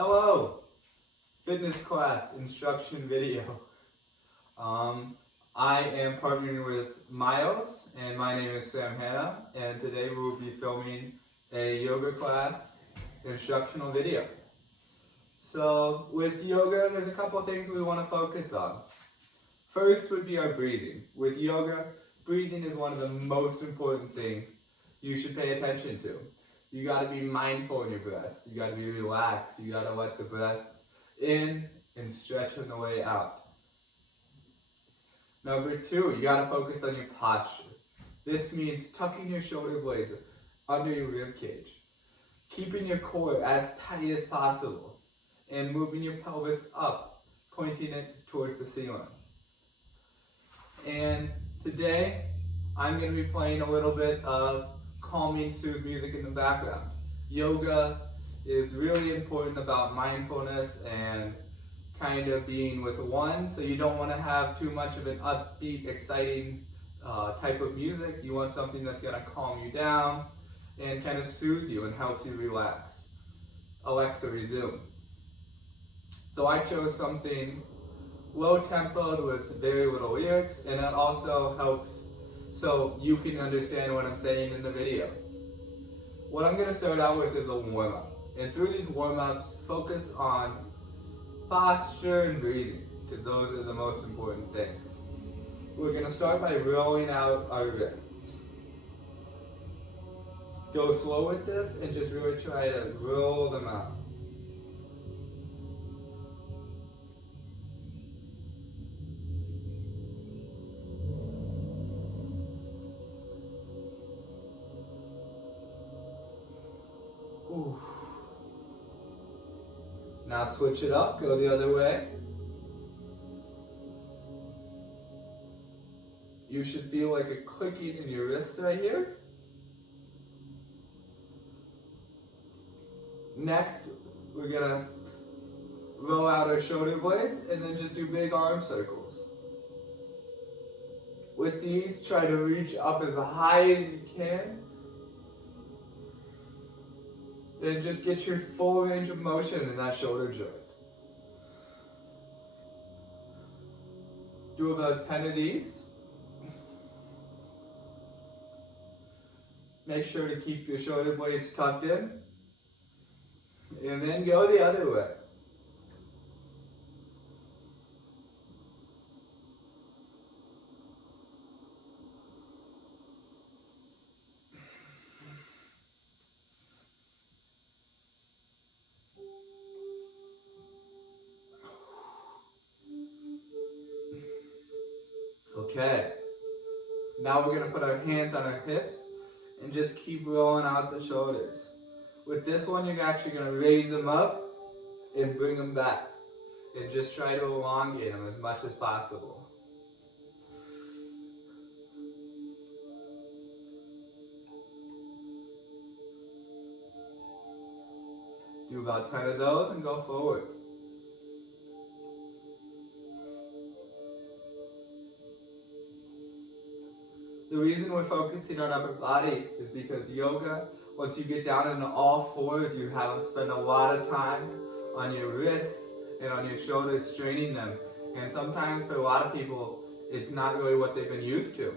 Hello, fitness class instruction video. I am partnering with Miles, and my name is Sam Hanna, and today we will be filming a yoga class instructional video. So with yoga, there's a couple of things we want to focus on. First would be our breathing. With yoga, breathing is one of the most important things you should pay attention to. You got to be mindful in your breath. You got to be relaxed. You got to let the breath in and stretch on the way out. Number two, you got to focus on your posture. This means tucking your shoulder blades under your rib cage, keeping your core as tight as possible, and moving your pelvis up, pointing it towards the ceiling. And today, I'm going to be playing a little bit of calming, soothing music in the background. Yoga is really important about mindfulness and kind of being with one, so you don't want to have too much of an upbeat, exciting type of music. You want something that's going to calm you down and kind of soothe you and helps you relax. Alexa, resume. So I chose something low tempoed with very little lyrics, and that also helps so you can understand what I'm saying in the video. What I'm going to start out with is a warm-up. And through these warm-ups, focus on posture and breathing, because those are the most important things. We're going to start by rolling out our wrists. Go slow with this and just really try to roll them out. Ooh. Now switch it up, go the other way. You should feel like a clicking in your wrist right here. Next, we're gonna roll out our shoulder blades and then just do big arm circles. With these, try to reach up as high as you can. And just get your full range of motion in that shoulder joint. Do about 10 of these. Make sure to keep your shoulder blades tucked in. And then go the other way. Okay, now we're going to put our hands on our hips and just keep rolling out the shoulders. With this one, you're actually going to raise them up and bring them back. And just try to elongate them as much as possible. Do about 10 of those and go forward. The reason we're focusing on upper body is because yoga, once you get down into all fours, you have to spend a lot of time on your wrists and on your shoulders, straining them. And sometimes for a lot of people, it's not really what they've been used to.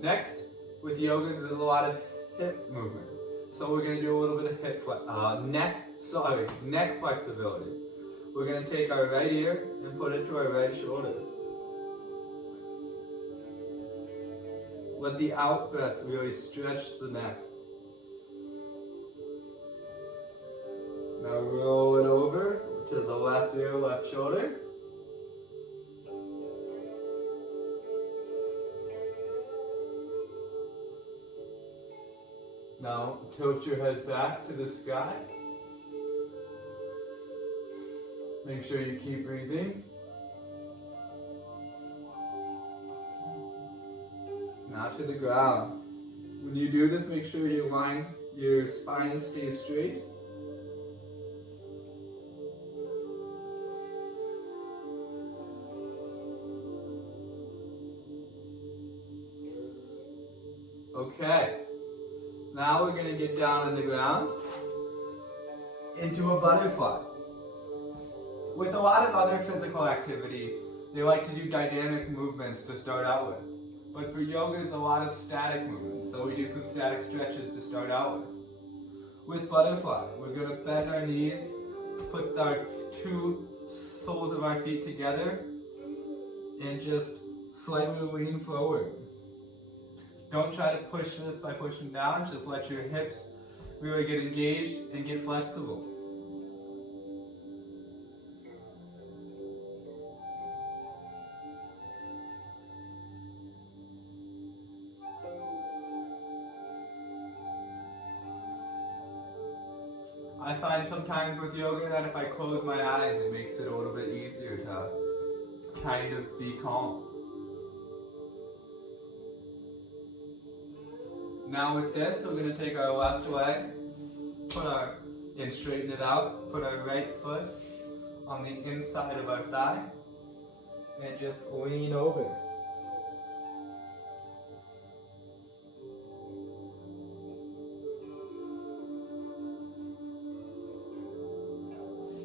Next, with yoga, there's a lot of hip movement. So we're going to do a little bit of neck flexibility. We're going to take our right ear and put it to our right shoulder. Let the out breath really stretch the neck. Now roll it over to the left ear, left shoulder. Now tilt your head back to the sky. Make sure you keep breathing. Now to the ground. When you do this, make sure your spine stays straight. Okay. Now we're going to get down on the ground into a butterfly. With a lot of other physical activity, they like to do dynamic movements to start out with. But for yoga, there's a lot of static movements, so we do some static stretches to start out with. With butterfly, we're going to bend our knees, put our two soles of our feet together, and just slightly lean forward. Don't try to push this by pushing down, just let your hips really get engaged and get flexible. I find sometimes with yoga that if I close my eyes, it makes it a little bit easier to kind of be calm. Now with this, we're going to take our left leg, and straighten it out, put our right foot on the inside of our thigh, and just lean over.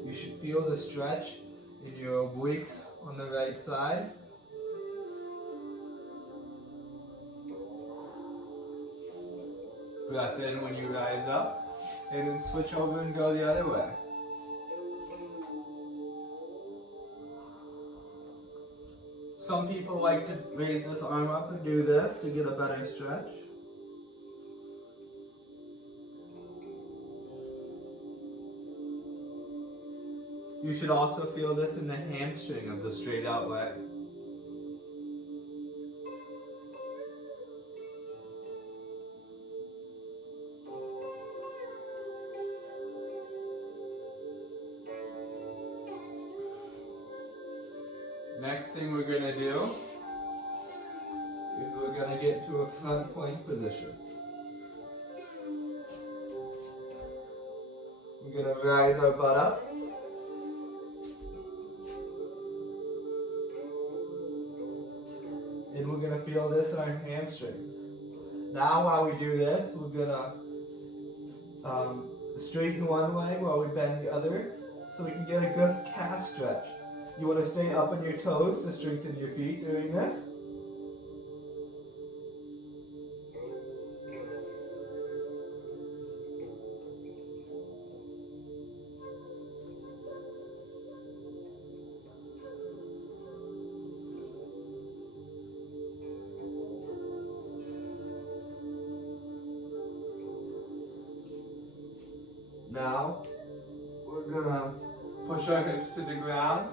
You should feel the stretch in your obliques on the right side. Breath in when you rise up, and then switch over and go the other way. Some people like to raise this arm up and do this to get a better stretch. You should also feel this in the hamstring of the straight out leg. Next thing we're going to do is we're going to get to a front plank position. We're going to rise our butt up. And we're going to feel this in our hamstrings. Now while we do this, we're going to straighten one leg while we bend the other so we can get a good calf stretch. You want to stay up on your toes to strengthen your feet doing this. Now, we're gonna push our hips to the ground,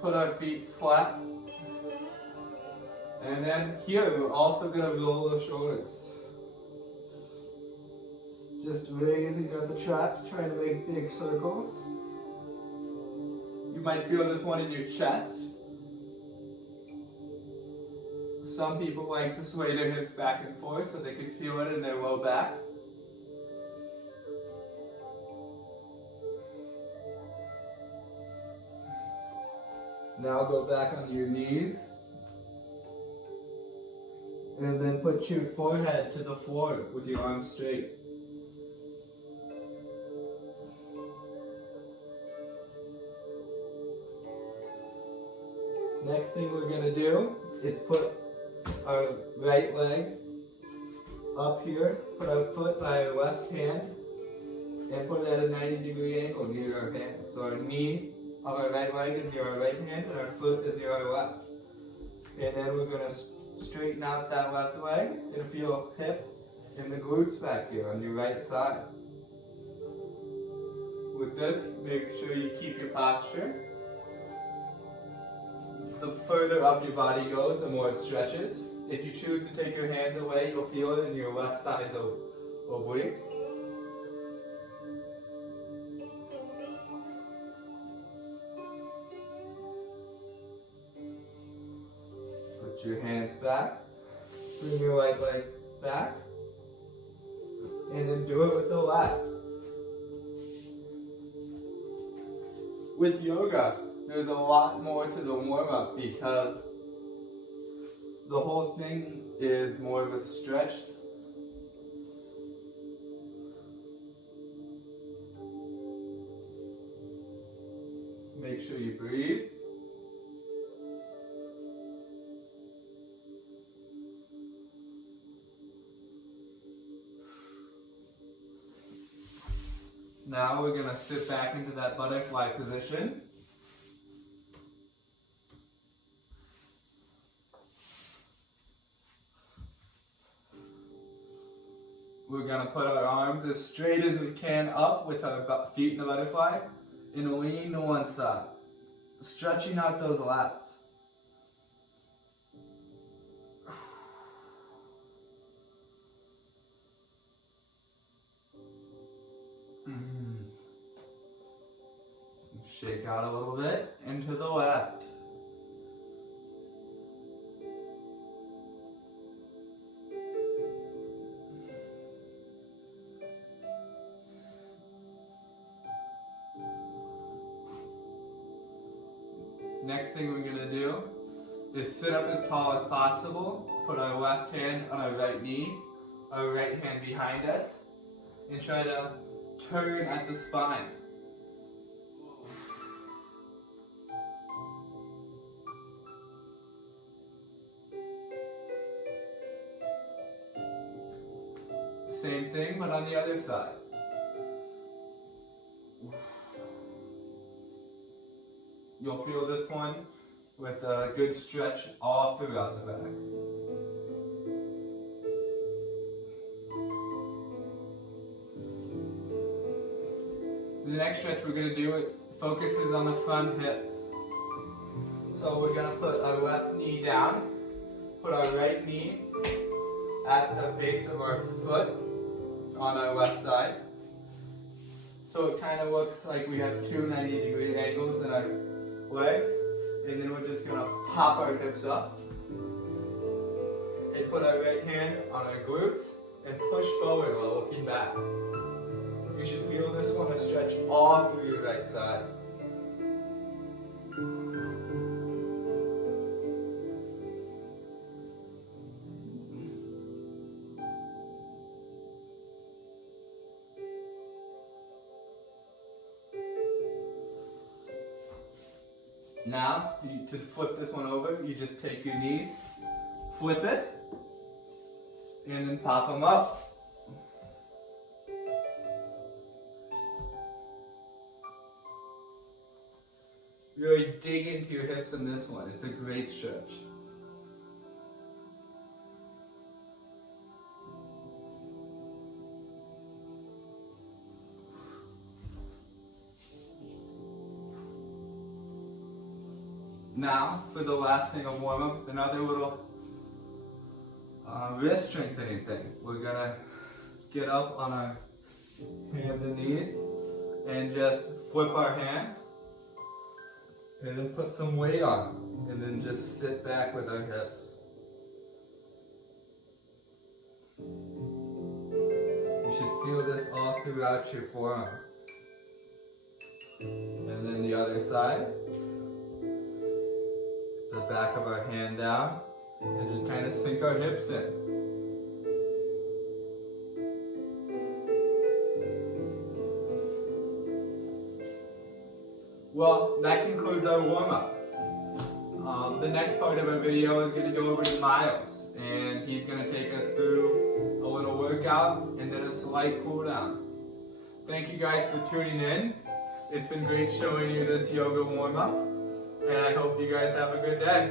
put our feet flat, and then here we're also gonna roll the shoulders. Just raising at the traps, trying to make big circles. You might feel this one in your chest. Some people like to sway their hips back and forth so they can feel it in their low back. Now go back on your knees. And then put your forehead to the floor with your arms straight. Next thing we're going to do is put our right leg up here, put our foot by our left hand, and put it at a 90-degree angle near our hand. So our knee of our right leg is near our right hand, and our foot is near our left. And then we're going to straighten out that left leg and feel hip and the glutes back here on your right side. With this, make sure you keep your posture. The further up your body goes, the more it stretches. If you choose to take your hands away, you'll feel it in your left side oblique. Put your hands back, bring your right leg back, and then do it with the left. With yoga, there's a lot more to the warm-up because the whole thing is more of a stretch. make sure you breathe. Now we're going to sit back into that butterfly position. We're going to put our arms as straight as we can up with our feet in the butterfly and lean to one side, stretching out those lats. Shake out a little bit into the left. Next thing we're going to do is sit up as tall as possible, put our left hand on our right knee, our right hand behind us, and try to turn at the spine. Same thing, but on the other side. You'll feel this one with a good stretch all throughout the back. The next stretch we're going to do focuses on the front hips. So we're going to put our left knee down, put our right knee at the base of our foot on our left side. So it kind of looks like we have two 90-degree angles in our legs, and then we're just going to pop our hips up and put our right hand on our glutes and push forward while looking back. You should feel this one to stretch all through your right side. Now, to flip this one over, you just take your knees, flip it, and then pop them up. Really dig into your hips in this one. It's a great stretch. Now, for the last thing of warm-up, another little wrist strengthening thing. We're gonna get up on our hands and knees and just flip our hands and then put some weight on and then just sit back with our hips. You should feel this all throughout your forearm. And then the other side. The back of our hand down and just kind of sink our hips in. Well, that concludes our warm-up. The next part of our video is going to go over to Miles, and he's going to take us through a little workout and then a slight cool down. Thank you guys for tuning in. It's been great showing you this yoga warm-up. And I hope you guys have a good day.